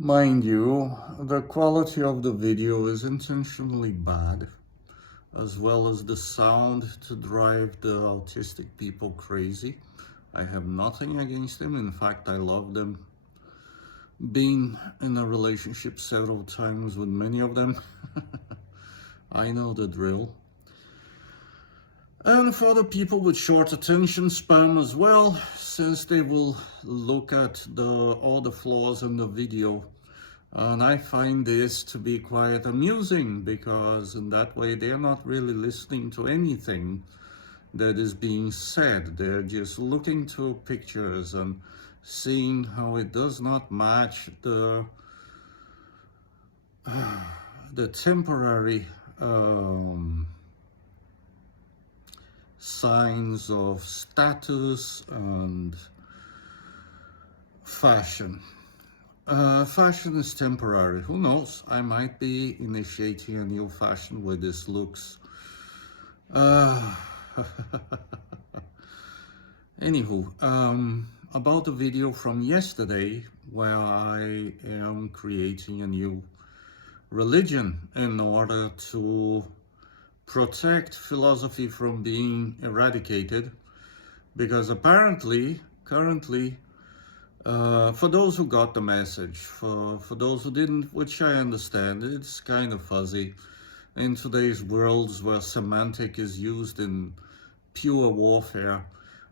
Mind you, the quality of the video is intentionally bad, as well as the sound to drive the autistic people crazy. I have nothing against them. In fact, I love them. Been in a relationship several times with many of them. I know the drill. And for the people with short attention span as well, since they will look at all the flaws in the video. And I find this to be quite amusing because in that way they're not really listening to anything that is being said. They're just looking to pictures and seeing how it does not match the temporary signs of status and fashion. Fashion is temporary. Who knows? I might be initiating a new fashion where this looks. Anywho, about the video from yesterday where I am creating a new religion in order to protect philosophy from being eradicated, because apparently, currently, for those who got the message, for those who didn't, which I understand, it's kind of fuzzy in today's worlds where semantic is used in pure warfare,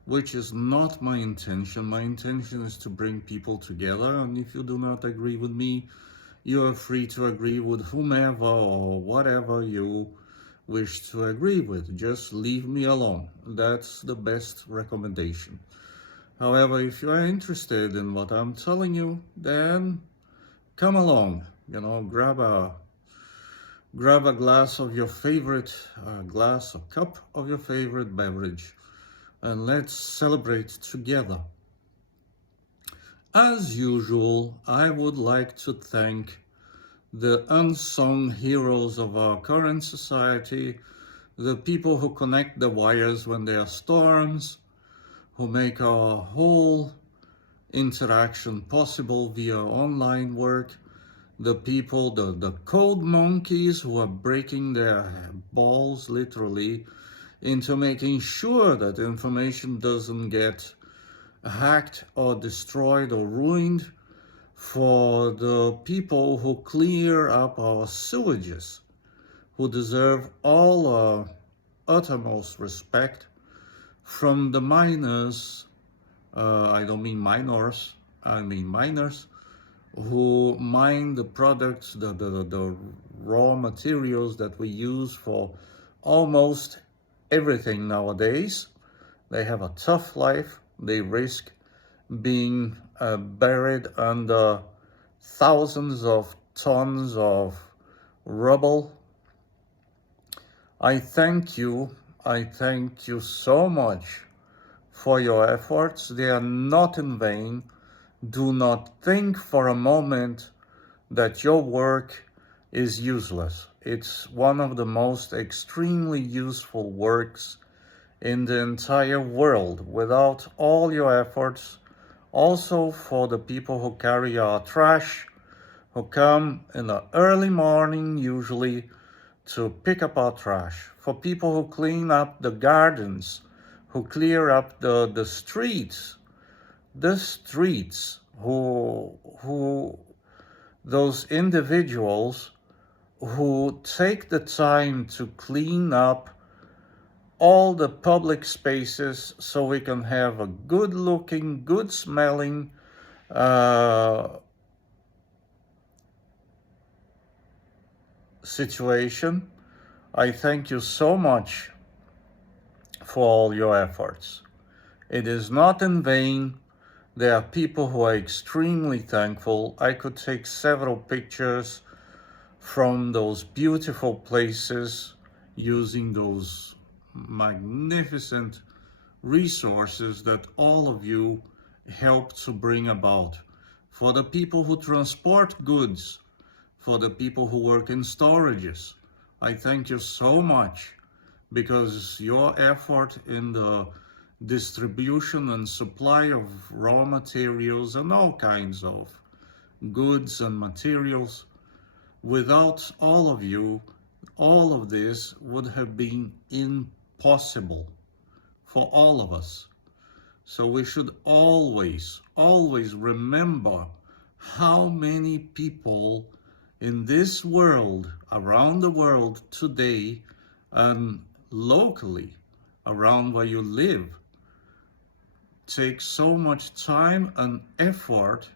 which is not my intention. My intention is to bring people together, and if you do not agree with me, you are free to agree with whomever or whatever you wish to agree with. Just leave me alone. That's the best recommendation. However, if you are interested in what I'm telling you, then come along. Grab a glass of your favorite glass or cup of your favorite beverage, and let's celebrate together. As usual, I would like to thank the unsung heroes of our current society, the people who connect the wires when there are storms, who make our whole interaction possible via online work, the people, the code monkeys who are breaking their balls literally into making sure that information doesn't get hacked or destroyed or ruined, for the people who clear up our sewages, who deserve all our uttermost respect, from the miners, I don't mean minors, I mean miners, who mine the products, the raw materials that we use for almost everything nowadays. They have a tough life. They risk being buried under thousands of tons of rubble. I thank you so much for your efforts. They are not in vain. Do not think for a moment that your work is useless. It's one of the most extremely useful works in the entire world. Without all your efforts, also for the people who carry our trash, who come in the early morning usually to pick up our trash, for people who clean up the gardens, who clear up the streets, who those individuals who take the time to clean up all the public spaces so we can have a good looking, good smelling situation. I thank you so much for all your efforts. It is not in vain. There are people who are extremely thankful. I could take several pictures from those beautiful places using those magnificent resources that all of you help to bring about. For the people who transport goods, for the people who work in storages, I thank you so much, because your effort in the distribution and supply of raw materials and all kinds of goods and materials. Without all of you, all of this would have been impossible for all of us. So we should always, always remember how many people in this world, around the world today, and locally, around where you live, take so much time and effort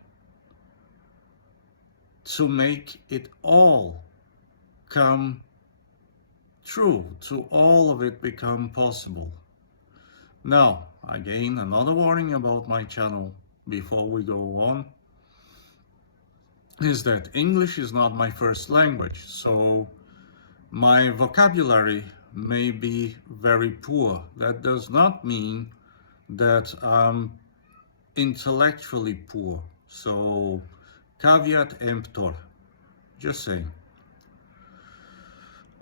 to make it all come true, to all of it become possible. Now, again, another warning about my channel before we go on is that English is not my first language, so my vocabulary may be very poor. That does not mean that I'm intellectually poor. So, caveat emptor, just saying.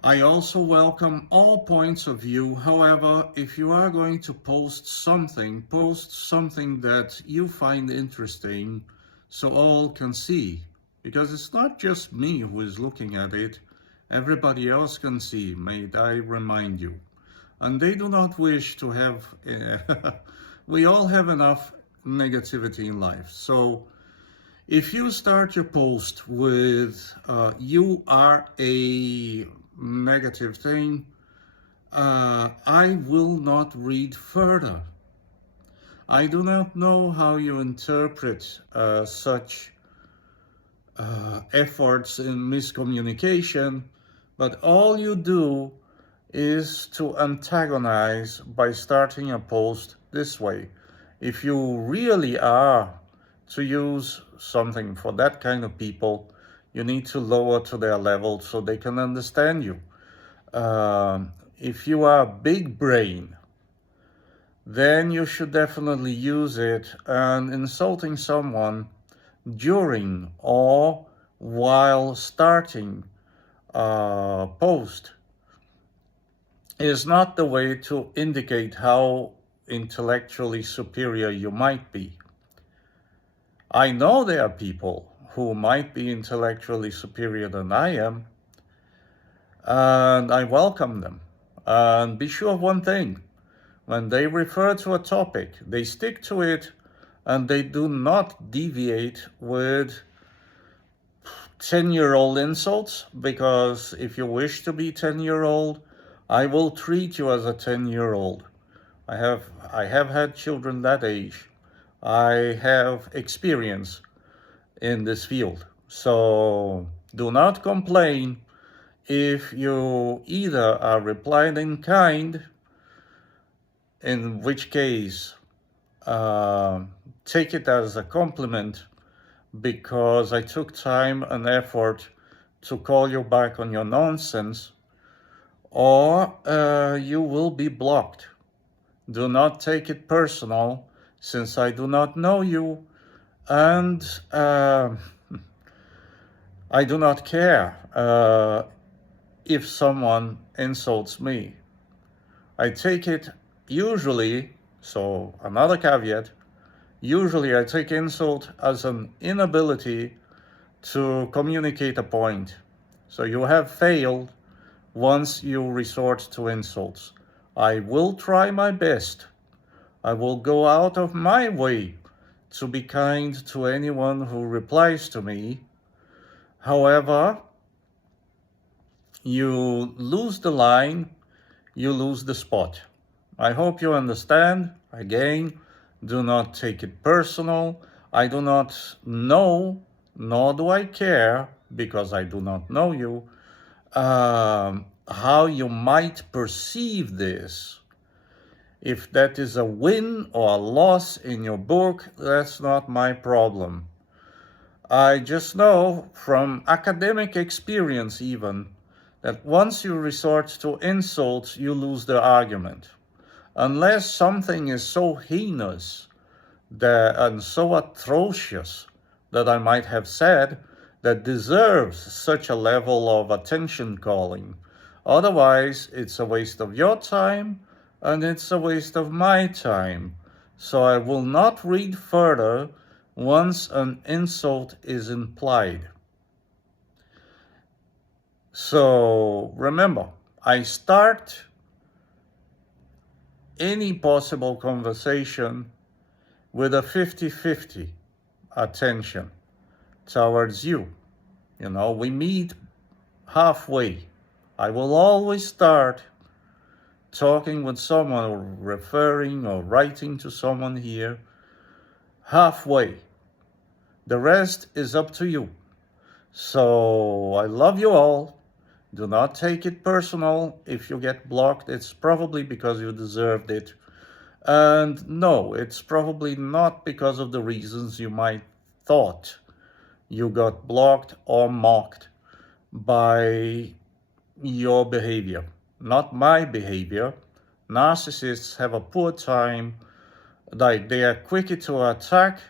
I also welcome all points of view. However, if you are going to post something that you find interesting so all can see. Because it's not just me who is looking at it, everybody else can see, may I remind you. And they do not wish to have, we all have enough negativity in life. So if you start your post with, you are a negative thing, I will not read further. I do not know how you interpret such efforts in miscommunication, but all you do is to antagonize by starting a post this way. If you really are to use something for that kind of people, you need to lower to their level so they can understand you. If you are big brain, then you should definitely use it, and insulting someone during or while starting a post is not the way to indicate how intellectually superior you might be. I know there are people who might be intellectually superior than I am, and I welcome them. And be sure of one thing, when they refer to a topic, they stick to it and they do not deviate with 10-year-old insults, because if you wish to be 10-year-old, I will treat you as a 10-year-old. I have had children that age. I have experience in this field. So do not complain if you either are replied in kind, in which case take it as a compliment, because I took time and effort to call you back on your nonsense, or you will be blocked. Do not take it personal, since I do not know you, and I do not care if someone insults me. I take it usually, so another caveat, usually I take insult as an inability to communicate a point. So you have failed once you resort to insults. I will try my best. I will go out of my way to be kind to anyone who replies to me. However, you lose the line, you lose the spot. I hope you understand. Again, do not take it personal. I do not know, nor do I care, because I do not know you, how you might perceive this. If that is a win or a loss in your book, that's not my problem. I just know from academic experience even that once you resort to insults, you lose the argument. Unless something is so heinous and so atrocious that I might have said that deserves such a level of attention calling. Otherwise, it's a waste of your time and it's a waste of my time. So I will not read further once an insult is implied. So remember, I start any possible conversation with a 50-50 attention towards you. You know, we meet halfway. I will always start talking with someone or referring or writing to someone here halfway. The rest is up to you. So I love you all. Do not take it personal. If you get blocked, it's probably because you deserved it. And no, it's probably not because of the reasons you might thought you got blocked or mocked by your behavior, not my behavior. Narcissists have a poor time, like they are quicker to attack,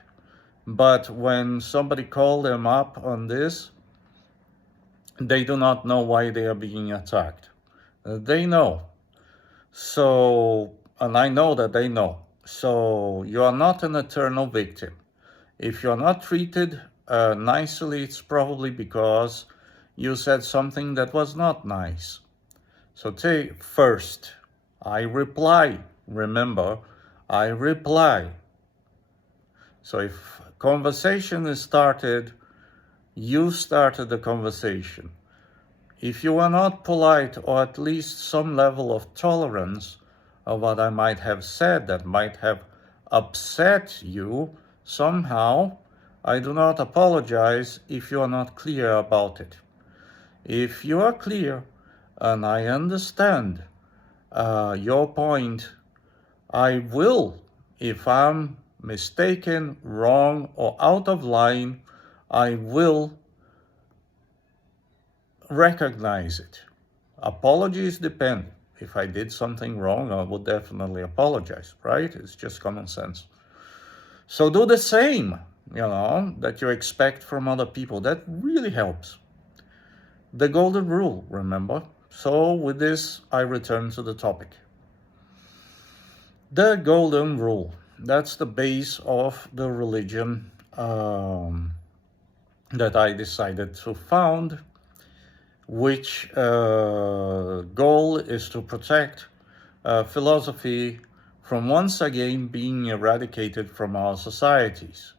but when somebody calls them up on this, they do not know why they are being attacked. They know. So, and I know that they know. So you are not an eternal victim. If you're not treated nicely, it's probably because you said something that was not nice. So take first, I reply. Remember, I reply. So if conversation is started, you started the conversation. If you are not polite, or at least some level of tolerance of what I might have said that might have upset you somehow, I do not apologize if you are not clear about it. If you are clear and I understand your point, I will, if I'm mistaken, wrong, or out of line, I will recognize it. Apologies depend. If I did something wrong, I would definitely apologize, right? It's just common sense. So do the same, that you expect from other people. That really helps. The golden rule, remember? So with this, I return to the topic. The golden rule, that's the base of the religion that I decided to found, which goal is to protect philosophy from once again being eradicated from our societies.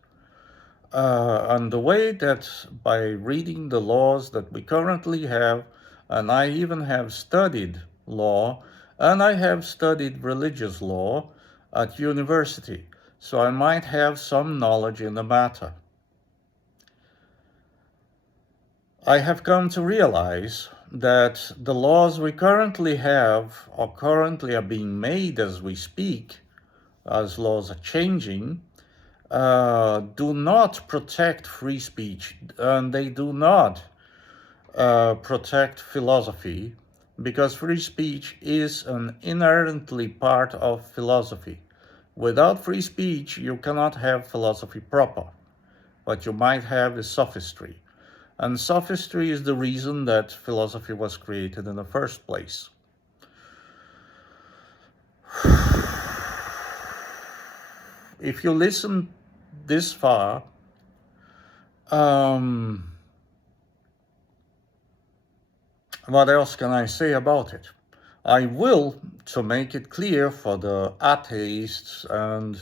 And the way that by reading the laws that we currently have, and I even have studied law, and I have studied religious law at university, so I might have some knowledge in the matter. I have come to realize that the laws we currently have, or currently are being made as we speak, as laws are changing, do not protect free speech, and they do not protect philosophy, because free speech is an inherently part of philosophy. Without free speech, you cannot have philosophy proper. What you might have is sophistry. And sophistry is the reason that philosophy was created in the first place. If you listen this far, what else can I say about it? I will, to make it clear for the atheists and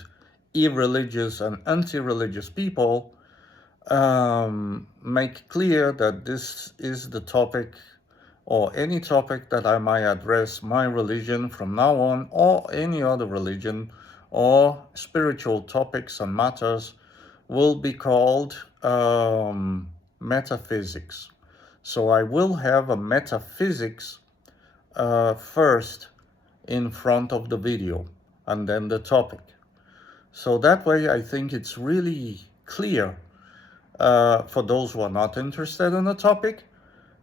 irreligious and anti-religious people, make clear that this is the topic, or any topic that I might address my religion from now on, or any other religion, or spiritual topics and matters, will be called metaphysics. So I will have a metaphysics first in front of the video, and then the topic. So that way I think it's really clear for those who are not interested in the topic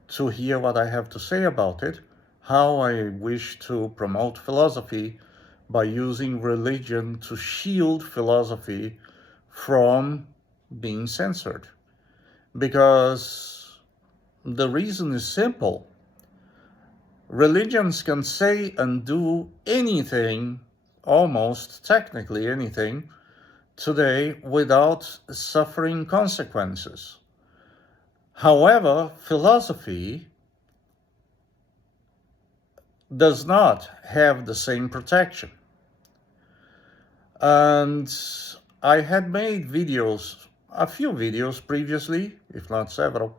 to hear what I have to say about it, how I wish to promote philosophy by using religion to shield philosophy from being censored. Because the reason is simple. Religions can say and do anything, almost technically anything, today without suffering consequences. However, philosophy does not have the same protection. And I had made videos, a few videos previously, if not several,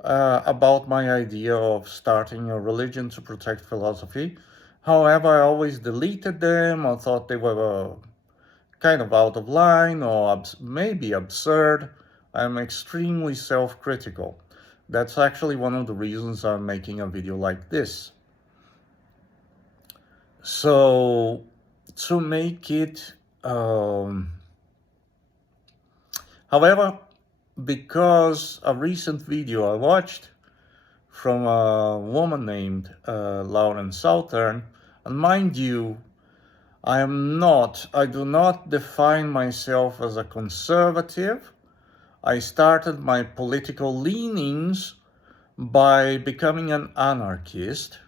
about my idea of starting a religion to protect philosophy. However, I always deleted them or thought they were kind of out of line or maybe absurd. I'm extremely self-critical. That's actually one of the reasons I'm making a video like this. So, to make it, however, because a recent video I watched from a woman named Lauren Southern, and mind you, I do not define myself as a conservative. I started my political leanings by becoming an anarchist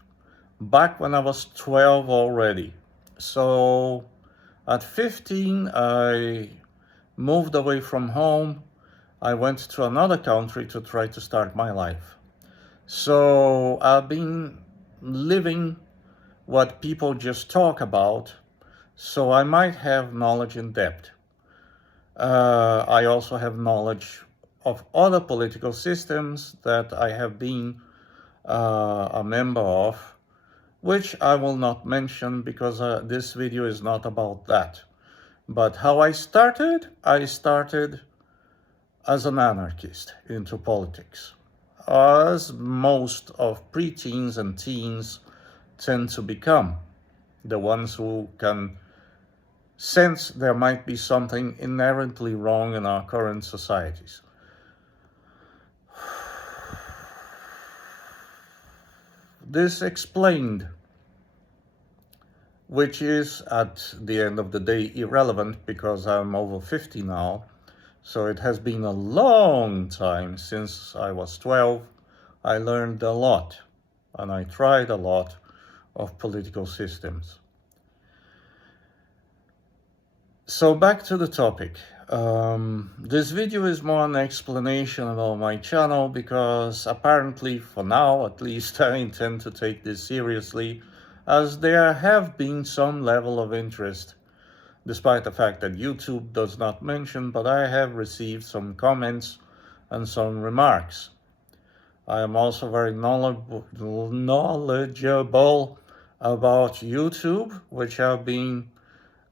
back when I was 12 already. So at 15, I moved away from home. I went to another country to try to start my life. So I've been living what people just talk about, so I might have knowledge in depth. I also have knowledge of other political systems that I have been a member of, which I will not mention because this video is not about that. But how I started as an anarchist into politics, as most of preteens and teens tend to become, the ones who can sense there might be something inherently wrong in our current societies. This explained, which is at the end of the day irrelevant because I'm over 50 now, so it has been a long time since I was 12. I learned a lot and I tried a lot of political systems. So back to the topic. This video is more an explanation about my channel because apparently, for now at least, I intend to take this seriously, as there have been some level of interest, despite the fact that YouTube does not mention, but I have received some comments and some remarks. I am also very knowledgeable about YouTube, which have been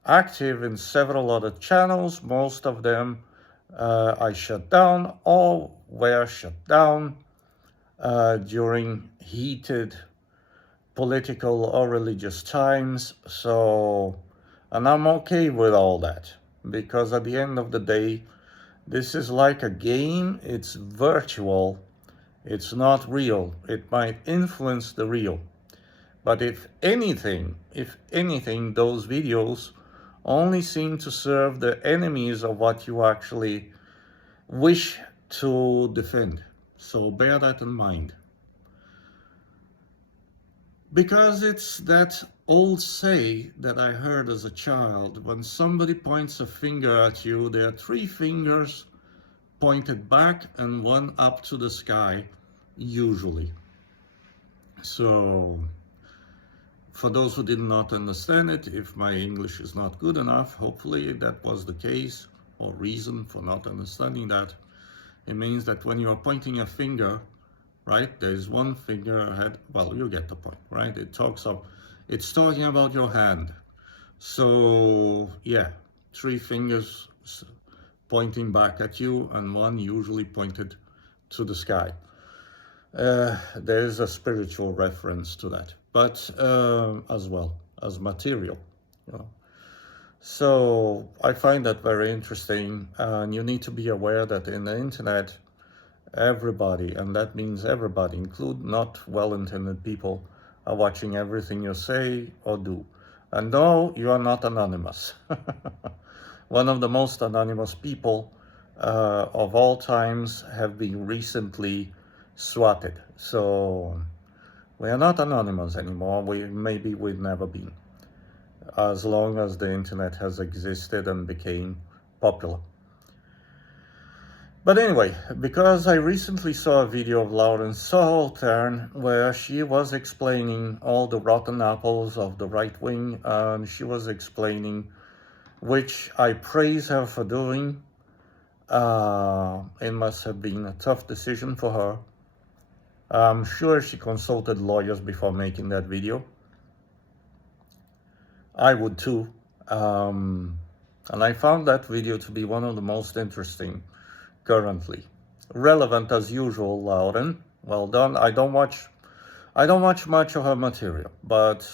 active in several other channels. Most of them I shut down or were shut down during heated political or religious times. And I'm okay with all that, because at the end of the day, this is like a game. It's virtual. It's not real. It might influence the real. But if anything, those videos only seem to serve the enemies of what you actually wish to defend. So bear that in mind. Because it's that old say that I heard as a child: when somebody points a finger at you, there are three fingers pointed back and one up to the sky, usually. So for those who did not understand it, if my English is not good enough, hopefully that was the case or reason for not understanding that. It means that when you are pointing a finger, right, there's one finger ahead. Well, you get the point, right? It's talking about your hand. So yeah, three fingers pointing back at you and one usually pointed to the sky. There is a spiritual reference to that, but as well as material. You know. So I find that very interesting, and you need to be aware that in the internet, everybody, and that means everybody, include not well-intended people, are watching everything you say or do. And no, you are not anonymous. One of the most anonymous people of all times have been recently swatted. So we are not anonymous anymore. Maybe we've never been, as long as the internet has existed and became popular. But anyway, because I recently saw a video of Lauren Subaltern where she was explaining all the rotten apples of the right wing, and she was explaining, which I praise her for doing. It must have been a tough decision for her. I'm sure she consulted lawyers before making that video. I would too. And I found that video to be one of the most interesting currently. Relevant as usual, Lauren. Well done. I don't watch much of her material, but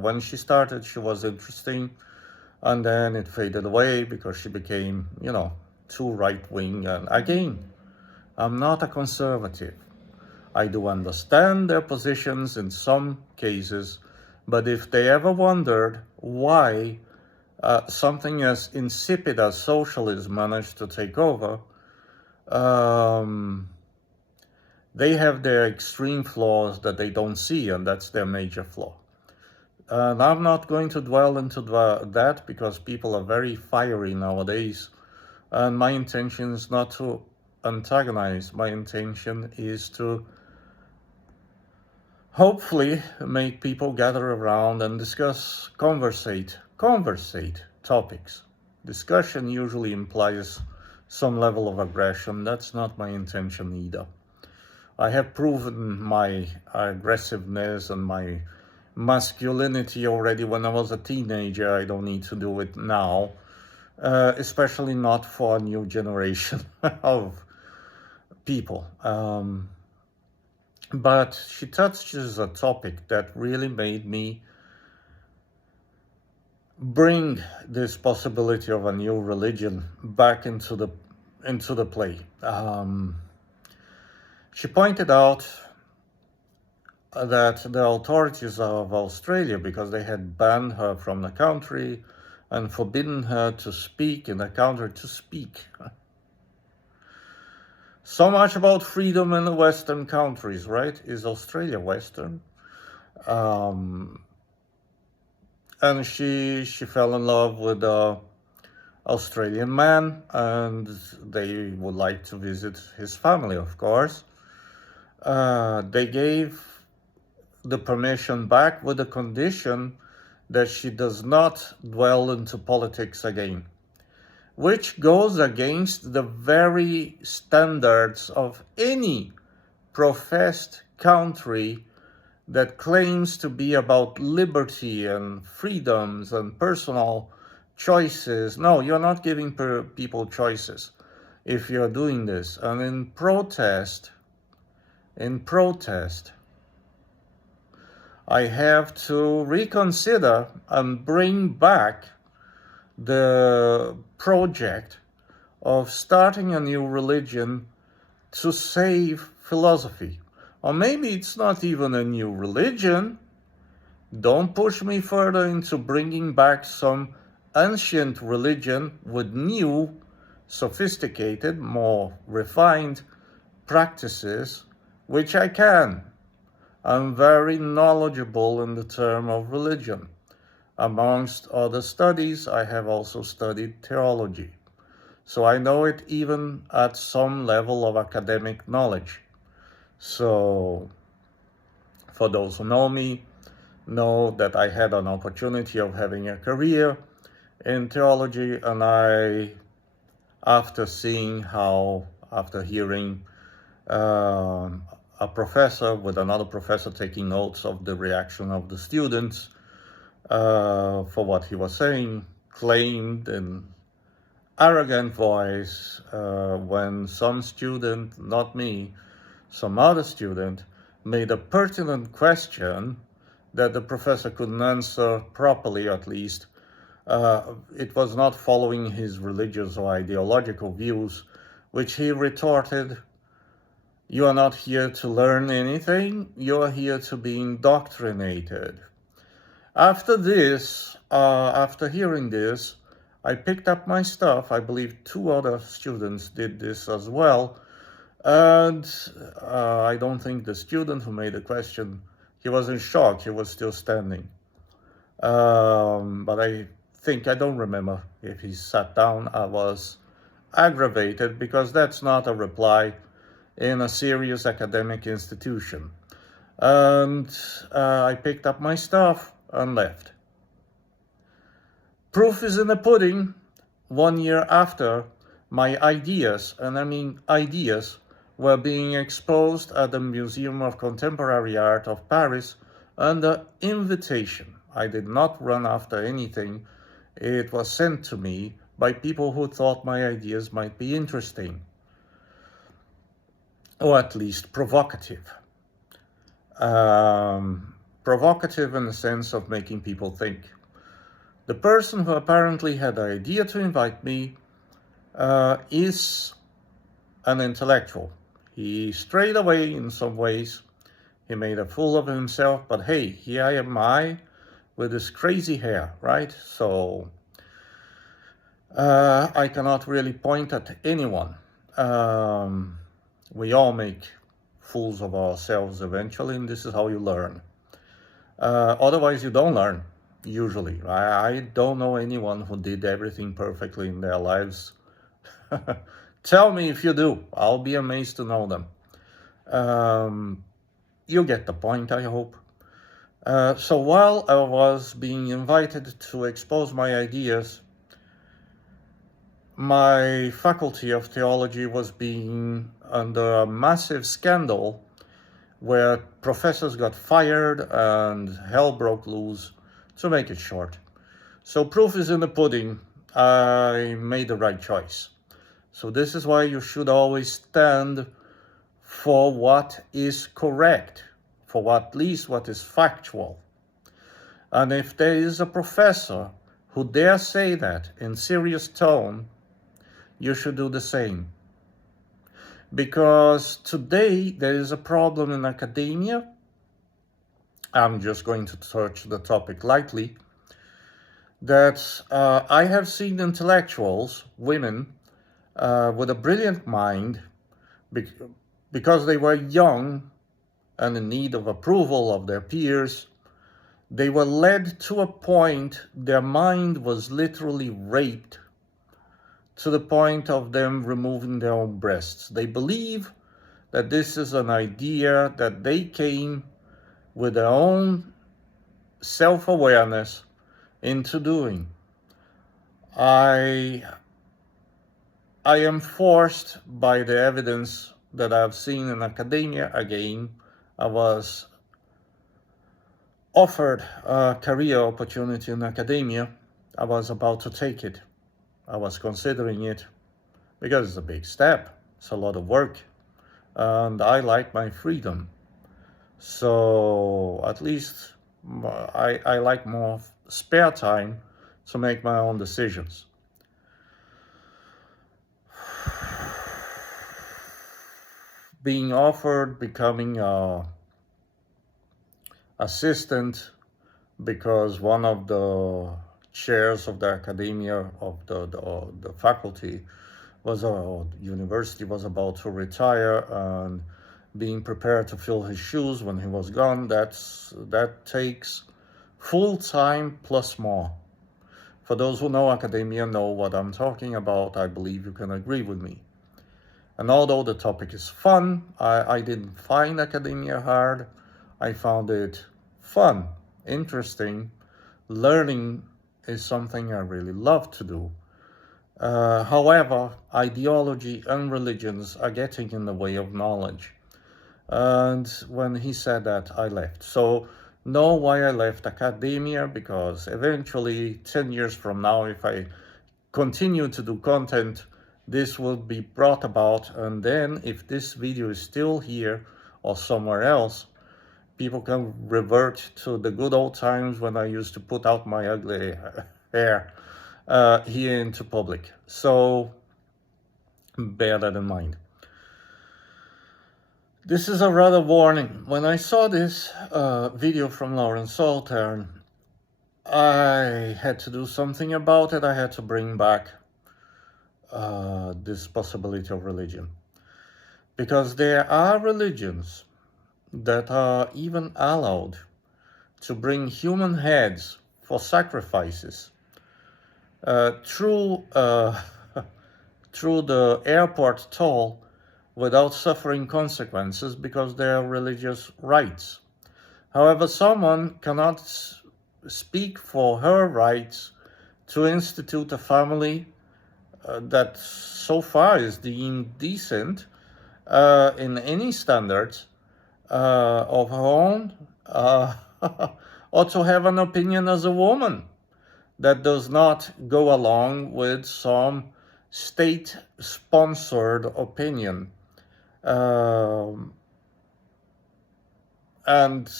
when she started, she was interesting, and then it faded away because she became, too right-wing. And again, I'm not a conservative. I do understand their positions in some cases, but if they ever wondered why something as insipid as socialism managed to take over, they have their extreme flaws that they don't see, and that's their major flaw. And I'm not going to dwell into that because people are very fiery nowadays, and my intention is not to antagonize. My intention is to hopefully make people gather around and discuss, conversate topics. Discussion usually implies some level of aggression. That's not my intention either. I have proven my aggressiveness and my masculinity already when I was a teenager. I don't need to do it now, especially not for a new generation of people. But she touches a topic that really made me bring this possibility of a new religion back into the play. She pointed out that the authorities of Australia, because they had banned her from the country and forbidden her to speak in the country, to speak. So much about freedom in the Western countries, right? Is Australia Western? And she fell in love with an Australian man, and they would like to visit his family, of course. They gave the permission back with the condition that she does not dwell into politics again, which goes against the very standards of any professed country that claims to be about liberty and freedoms and personal choices. No, you're not giving people choices if you're doing this. And in protest, I have to reconsider and bring back the project of starting a new religion to save philosophy. Or maybe it's not even a new religion. Don't push me further into bringing back some ancient religion with new, sophisticated, more refined practices, which I can. I'm very knowledgeable in the term of religion. Amongst other studies, I have also studied theology. So I know it even at some level of academic knowledge. So for those who know me, know that I had an opportunity of having a career in theology, and after hearing a professor with another professor taking notes of the reaction of the students for what he was saying, claimed in arrogant voice when some student, not me, some other student, made a pertinent question that the professor couldn't answer properly, at least. It was not following his religious or ideological views, which he retorted, "You are not here to learn anything, you are here to be indoctrinated." After hearing this, I picked up my stuff. I believe 2 other students did this as well. And I don't think the student who made the question, he was in shock, he was still standing. But I think, I don't remember if he sat down. I was aggravated because that's not a reply in a serious academic institution. And I picked up my stuff and left. Proof is in the pudding. 1 year after, my ideas, and I mean ideas, were being exposed at the Museum of Contemporary Art of Paris under invitation. I did not run after anything. It was sent to me by people who thought my ideas might be interesting, or at least provocative. Provocative in the sense of making people think. The person who apparently had the idea to invite me is an intellectual. He strayed away in some ways. He made a fool of himself, but hey, here am I with this crazy hair, right? So I cannot really point at anyone. We all make fools of ourselves eventually, and this is how you learn. Otherwise, you don't learn, usually. I don't know anyone who did everything perfectly in their lives. Tell me if you do. I'll be amazed to know them. You get the point, I hope. So while I was being invited to expose my ideas, my faculty of theology was being under a massive scandal where professors got fired and hell broke loose, to make it short. So proof is in the pudding. I made the right choice. So this is why you should always stand for what is correct, for at least what is factual. And if there is a professor who dare say that in serious tone, you should do the same. Because today there is a problem in academia. I'm just going to touch the topic lightly. That I have seen intellectuals, women, with a brilliant mind, because they were young and in need of approval of their peers, they were led to a point their mind was literally raped to the point of them removing their own breasts. They believe that this is an idea that they came with their own self-awareness into doing. I am forced by the evidence that I've seen in academia. Again, I was offered a career opportunity in academia. I was about to take it. I was considering it because it's a big step. It's a lot of work. And I like my freedom. So at least I like more spare time to make my own decisions. Being offered becoming an assistant because one of the chairs of the academia of the faculty was university was about to retire, and being prepared to fill his shoes when he was gone, that takes full time plus more. For those who know academia know what I'm talking about. I believe you can agree with me. And although the topic is fun, I didn't find academia hard. I found it fun, interesting. Learning is something I really love to do. However, ideology and religions are getting in the way of knowledge. And when he said that, I left. So know why I left academia, because eventually 10 years from now, if I continue to do content, this will be brought about. And then if this video is still here or somewhere else, people can revert to the good old times when I used to put out my ugly hair here into public. So bear that in mind. This is a rather warning. When I saw this video from Lawrence Saltern, I had to do something about it. I had to bring back this possibility of religion. Because there are religions that are even allowed to bring human heads for sacrifices through through the airport toll without suffering consequences because they are religious rights. However, someone cannot speak for her rights to institute a family that so far is deemed decent in any standards of her own, or to have an opinion as a woman that does not go along with some state-sponsored opinion. And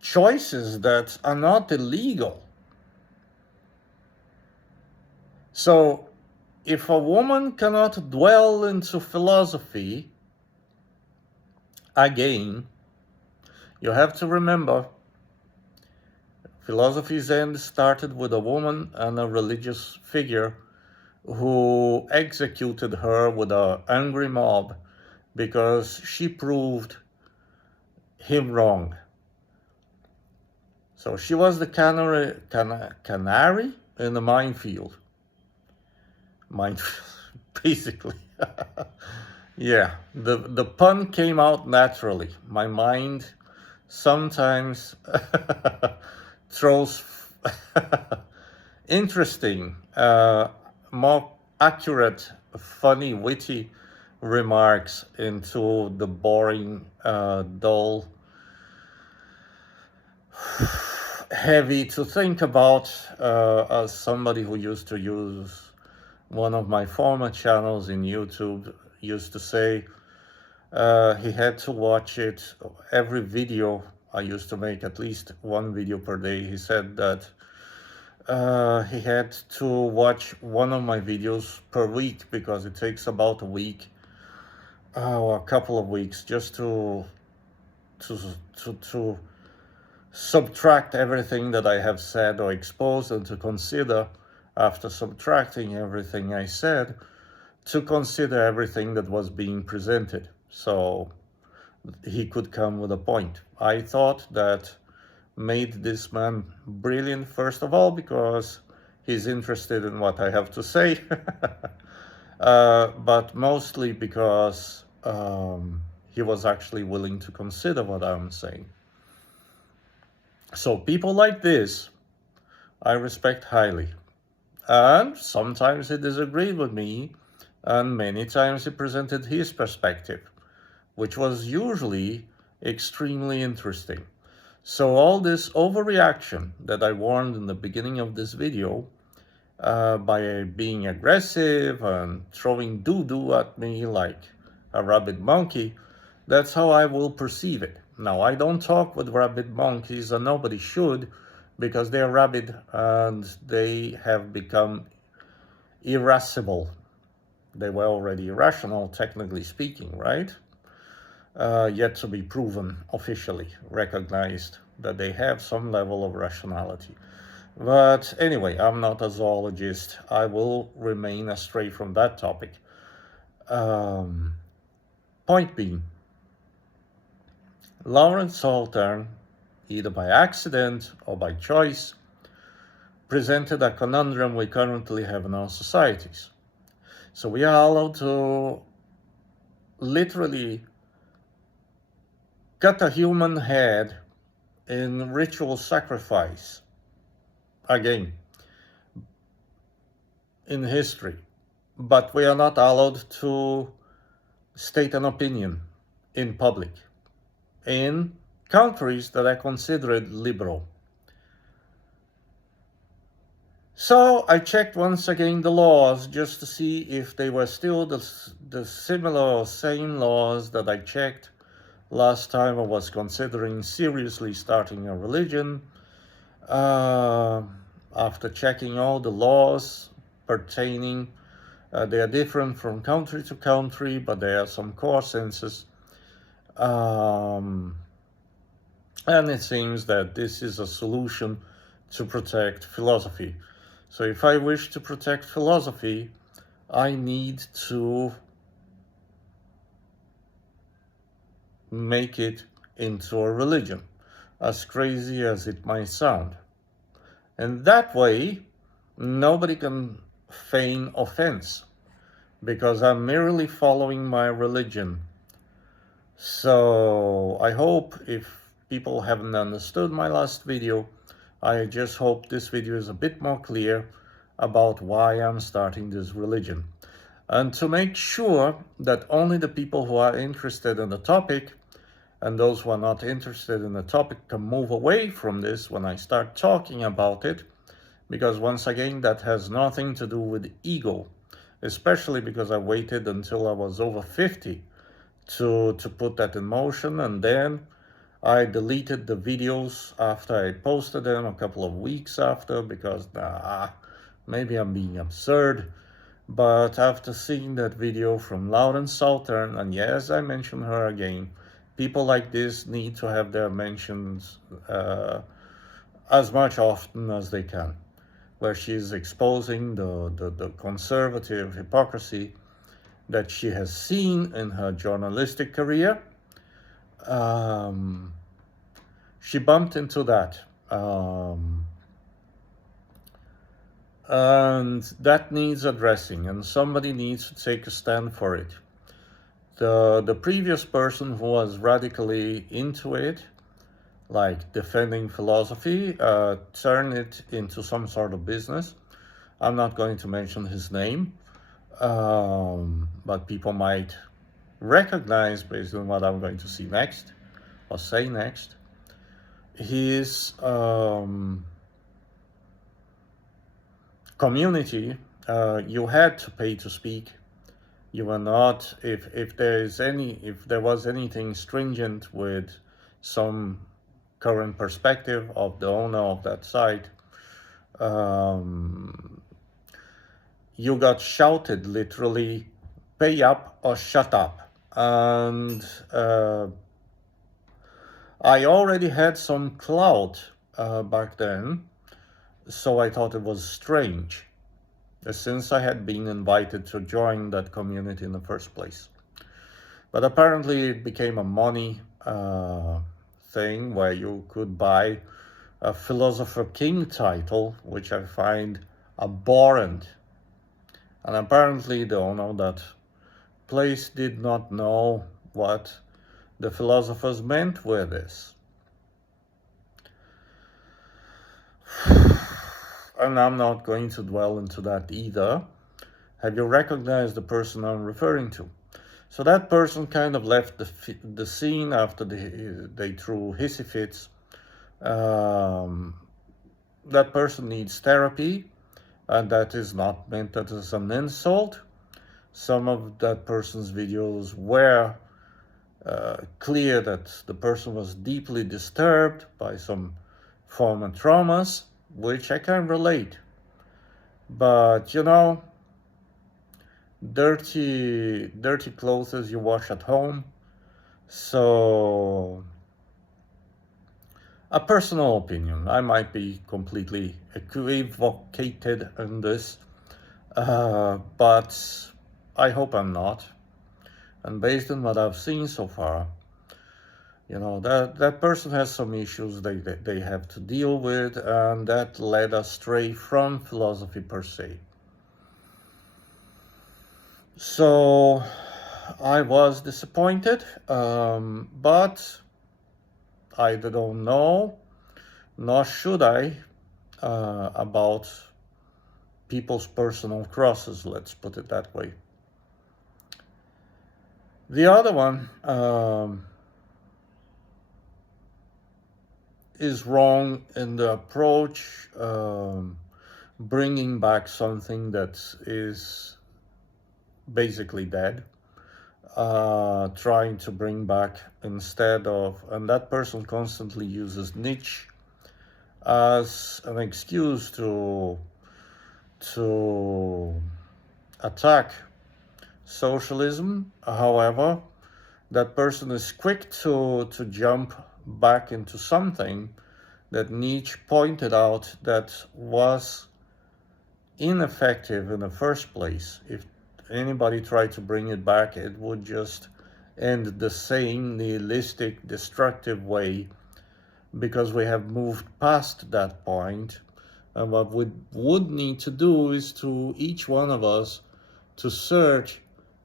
choices that are not illegal. So if a woman cannot dwell into philosophy, again, you have to remember, philosophy's end started with a woman and a religious figure who executed her with an angry mob because she proved him wrong. So she was the canary in the minefield. Basically. Yeah, the pun came out naturally. My mind sometimes throws interesting, more accurate, funny, witty remarks into the boring, dull, heavy to think about, as somebody who used to use one of my former channels in YouTube used to say. He had to watch it, every video. I used to make at least one video per day. He said that he had to watch one of my videos per week because it takes about a week or a couple of weeks just to subtract everything that I have said or exposed, and to consider, after subtracting everything I said, to consider everything that was being presented, so he could come with a point. I thought that made this man brilliant, first of all, because he's interested in what I have to say, but mostly because he was actually willing to consider what I'm saying. So people like this, I respect highly. And sometimes he disagreed with me, and many times he presented his perspective, which was usually extremely interesting. So all this overreaction that I warned in the beginning of this video, by being aggressive and throwing doo-doo at me like a rabid monkey, that's how I will perceive it. Now, I don't talk with rabid monkeys, and nobody should, because they're rabid and they have become irascible. They were already irrational, technically speaking, right? Yet to be proven, officially recognized, that they have some level of rationality. But anyway, I'm not a zoologist. I will remain astray from that topic. Point being, Lawrence Saltern, either by accident or by choice, presented a conundrum we currently have in our societies. So we are allowed to literally cut a human head in ritual sacrifice, again, in history, but we are not allowed to state an opinion in public in countries that are considered liberal. So I checked once again the laws just to see if they were still the similar or same laws that I checked last time I was considering seriously starting a religion. After checking all the laws pertaining, they are different from country to country, but there are some core senses. And it seems that this is a solution to protect philosophy. So if I wish to protect philosophy, I need to make it into a religion, as crazy as it might sound. And that way, nobody can feign offense because I'm merely following my religion. So I hope if people haven't understood my last video, I just hope this video is a bit more clear about why I'm starting this religion. And to make sure that only the people who are interested in the topic and those who are not interested in the topic can move away from this when I start talking about it, because once again, that has nothing to do with ego, especially because I waited until I was over 50 to put that in motion, and then I deleted the videos after I posted them a couple of weeks after because maybe I'm being absurd. But after seeing that video from Lauren Southern, and yes, I mentioned her again, people like this need to have their mentions as much often as they can, where she's exposing the conservative hypocrisy that she has seen in her journalistic career. She bumped into that. And that needs addressing, and somebody needs to take a stand for it. The previous person who was radically into it, like defending philosophy, turned it into some sort of business. I'm not going to mention his name, but people might recognize, based on what I'm going to see next or say next, his community. You had to pay to speak. You were not, if there was anything stringent with some current perspective of the owner of that site, you got shouted literally, pay up or shut up. And I already had some clout back then, so I thought it was strange, since I had been invited to join that community in the first place. But apparently it became a money thing where you could buy a Philosopher King title, which I find abhorrent. And apparently the owner of that place did not know what the philosophers meant with this. And I'm not going to dwell into that either. Have you recognized the person I'm referring to? So that person kind of left the scene after they threw hissy fits. That person needs therapy, and that is not meant as an insult. Some of that person's videos were clear that the person was deeply disturbed by some former traumas, which I can relate. But you know, dirty clothes you wash at home. So a personal opinion, I might be completely equivocated in this, but I hope I'm not. And based on what I've seen so far, you know, that person has some issues they have to deal with, and that led astray from philosophy per se. So I was disappointed, but I don't know, nor should I, about people's personal crosses, let's put it that way. The other one is wrong in the approach, bringing back something that is basically dead, trying to bring back instead of, and that person constantly uses niche as an excuse to attack socialism. However, that person is quick to jump back into something that Nietzsche pointed out that was ineffective in the first place. If anybody tried to bring it back, it would just end the same nihilistic, destructive way, because we have moved past that point And what we would need to do is to each one of us to search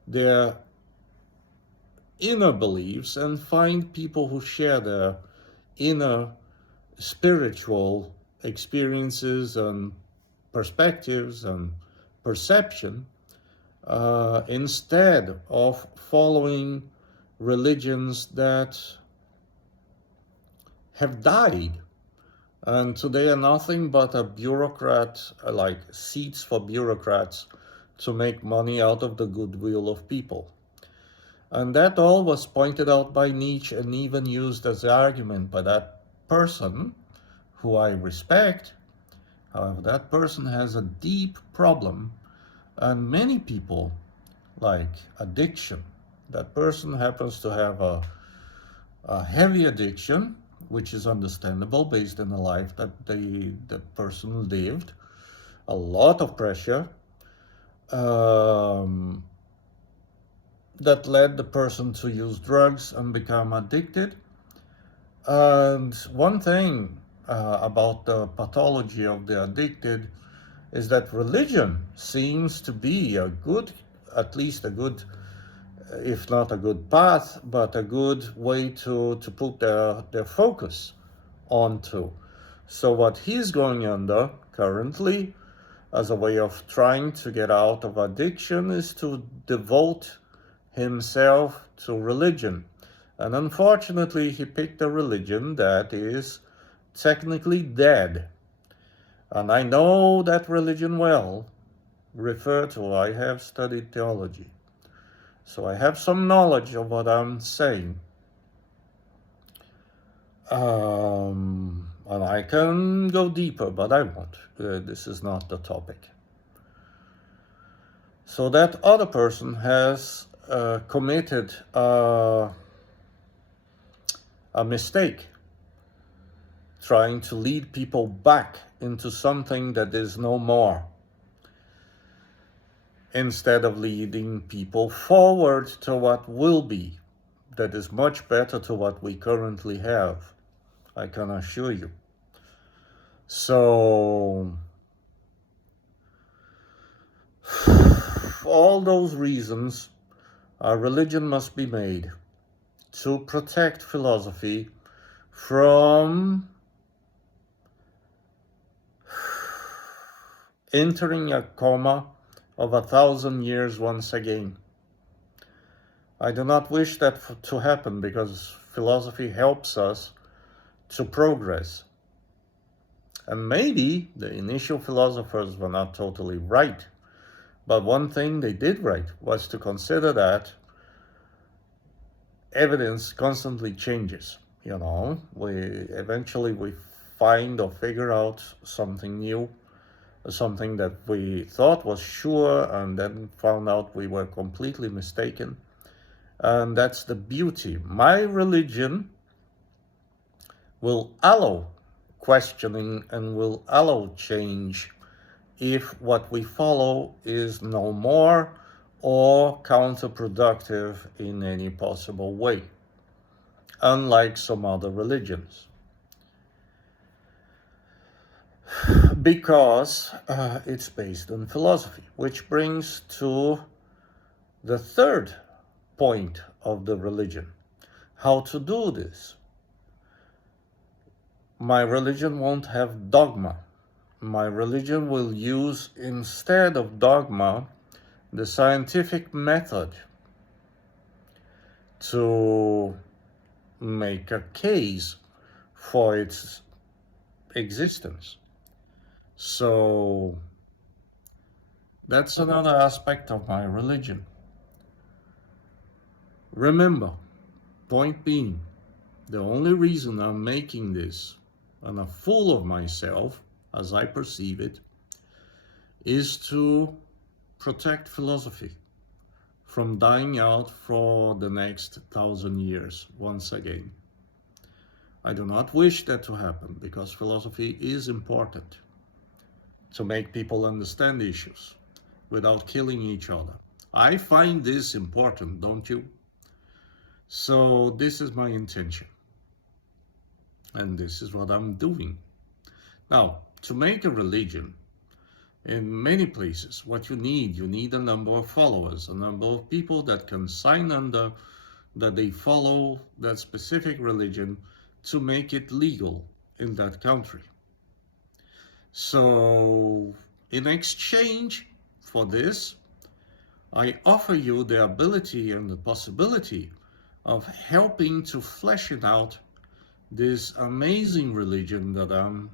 their inner beliefs and find people who share their inner spiritual experiences and perspectives and perception, instead of following religions that have died and today are nothing but a bureaucrat, like seats for bureaucrats to make money out of the goodwill of people. And that all was pointed out by Nietzsche and even used as argument by that person who I respect. However, that person has a deep problem, and many people, like addiction. That person happens to have a heavy addiction, which is understandable based on the life that the person lived. A lot of pressure that led the person to use drugs and become addicted. And one thing about the pathology of the addicted is that religion seems to be a good, at least a good, if not a good path, but a good way to put their focus onto. So what he's going under currently as a way of trying to get out of addiction is to devote himself to religion. And unfortunately, he picked a religion that is technically dead. And I know that religion well. I have studied theology. So I have some knowledge of what I'm saying. And I can go deeper, but I won't. This is not the topic. So that other person has committed a mistake, trying to lead people back into something that is no more, instead of leading people forward to what will be, that is much better to what we currently have, I can assure you. So, for all those reasons, a religion must be made to protect philosophy from entering a coma of 1,000 years once again. I do not wish that to happen, because philosophy helps us to progress. And maybe the initial philosophers were not totally right, but one thing they did right was to consider that evidence constantly changes. We eventually find or figure out something new, something that we thought was sure, and then found out we were completely mistaken. And that's the beauty. My religion will allow questioning and will allow change if what we follow is no more or counterproductive in any possible way, unlike some other religions. Because it's based on philosophy, which brings to the third point of the religion. How to do this? My religion won't have dogma. My religion will use, instead of dogma, the scientific method to make a case for its existence. So that's another aspect of my religion. Remember, point being, the only reason I'm making this and a fool of myself, as I perceive it, is to protect philosophy from dying out for the next 1,000 years once again. I do not wish that to happen, because philosophy is important to make people understand issues without killing each other. I find this important, don't you? So this is my intention. And this is what I'm doing. Now, to make a religion, in many places, what you need a number of followers, a number of people that can sign under that they follow that specific religion to make it legal in that country. So, in exchange for this, I offer you the ability and the possibility of helping to flesh it out, this amazing religion that I'm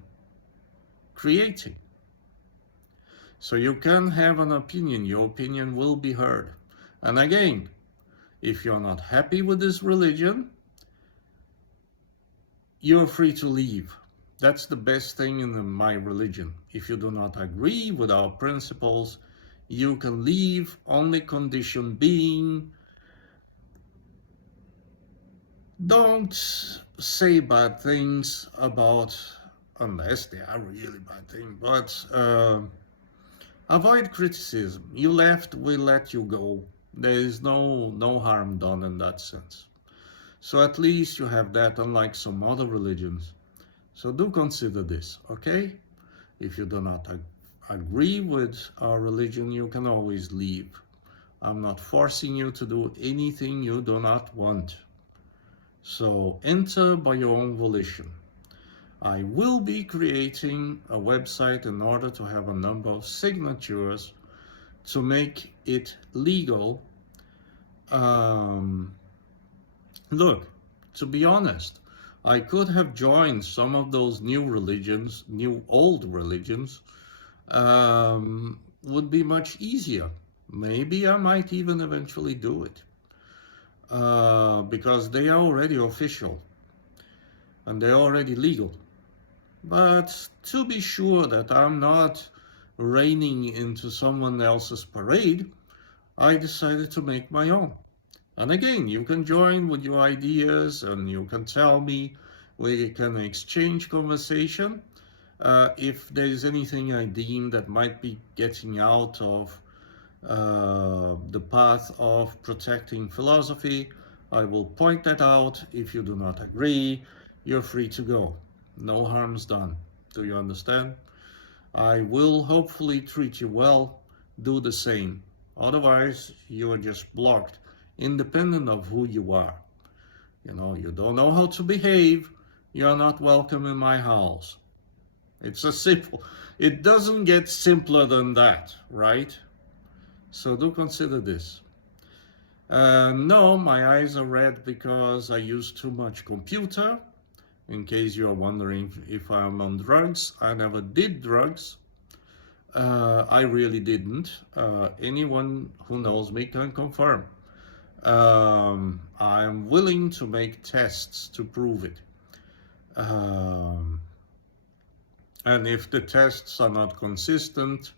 creating. So you can have an opinion, your opinion will be heard. And again, if you're not happy with this religion, you're free to leave. That's the best thing in my religion. If you do not agree with our principles, you can leave, only condition being, don't say bad things about, unless they are really bad things, but avoid criticism. You left, we let you go. There is no harm done in that sense. So at least you have that, unlike some other religions. So do consider this, okay? If you do not agree with our religion, you can always leave. I'm not forcing you to do anything you do not want. So enter by your own volition. I will be creating a website in order to have a number of signatures to make it legal. Look, to be honest, I could have joined some of those new religions, new old religions, would be much easier. Maybe I might even eventually do it, because they are already official and they're already legal. But to be sure that I'm not reigning into someone else's parade, I decided to make my own. And again, you can join with your ideas and you can tell me, we can exchange conversation. If there is anything I deem that might be getting out of the path of protecting philosophy, I will point that out. If you do not agree, you're free to go. No harm's done. Do you understand? I will hopefully treat you well. Do the same. Otherwise, you are just blocked, independent of who you are. You know, you don't know how to behave, you're not welcome in my house. It's a simple, it doesn't get simpler than that, right? So do consider this. No, my eyes are red because I use too much computer. In case you're wondering if I'm on drugs, I never did drugs. I really didn't. Anyone who knows me can confirm. I'm willing to make tests to prove it. And if the tests are not consistent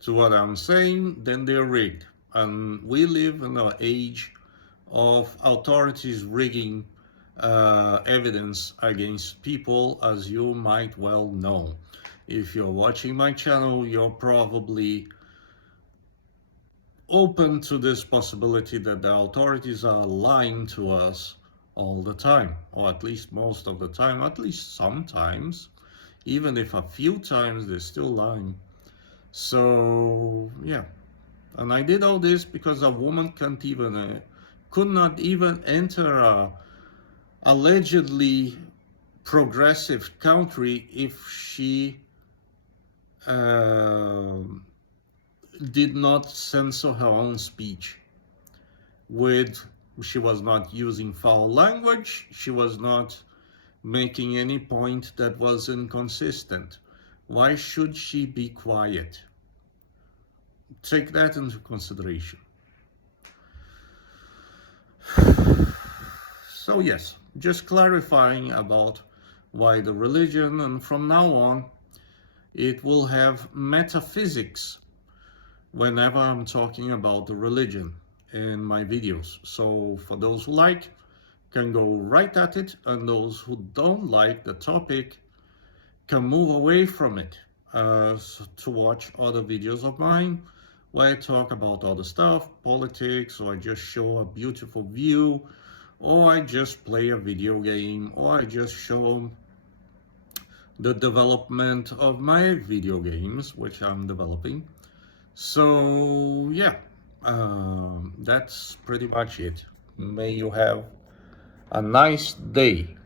to what I'm saying, then they're rigged. And we live in an age of authorities rigging evidence against people, as you might well know. If you're watching my channel, you're probably open to this possibility that the authorities are lying to us all the time, or at least most of the time, at least sometimes, even if a few times they're still lying. So yeah, and I did all this because a woman could not even enter a allegedly progressive country if she did not censor her own speech. She was not using foul language, she was not making any point that was inconsistent. Why should she be quiet? Take that into consideration. So yes, just clarifying about why the religion, and from now on it will have metaphysics whenever I'm talking about the religion in my videos. So for those who like, can go right at it, and those who don't like the topic can move away from it to watch other videos of mine where I talk about other stuff, politics, or I just show a beautiful view, or I just play a video game, or I just show the development of my video games, which I'm developing. So yeah, that's pretty much it. May you have a nice day.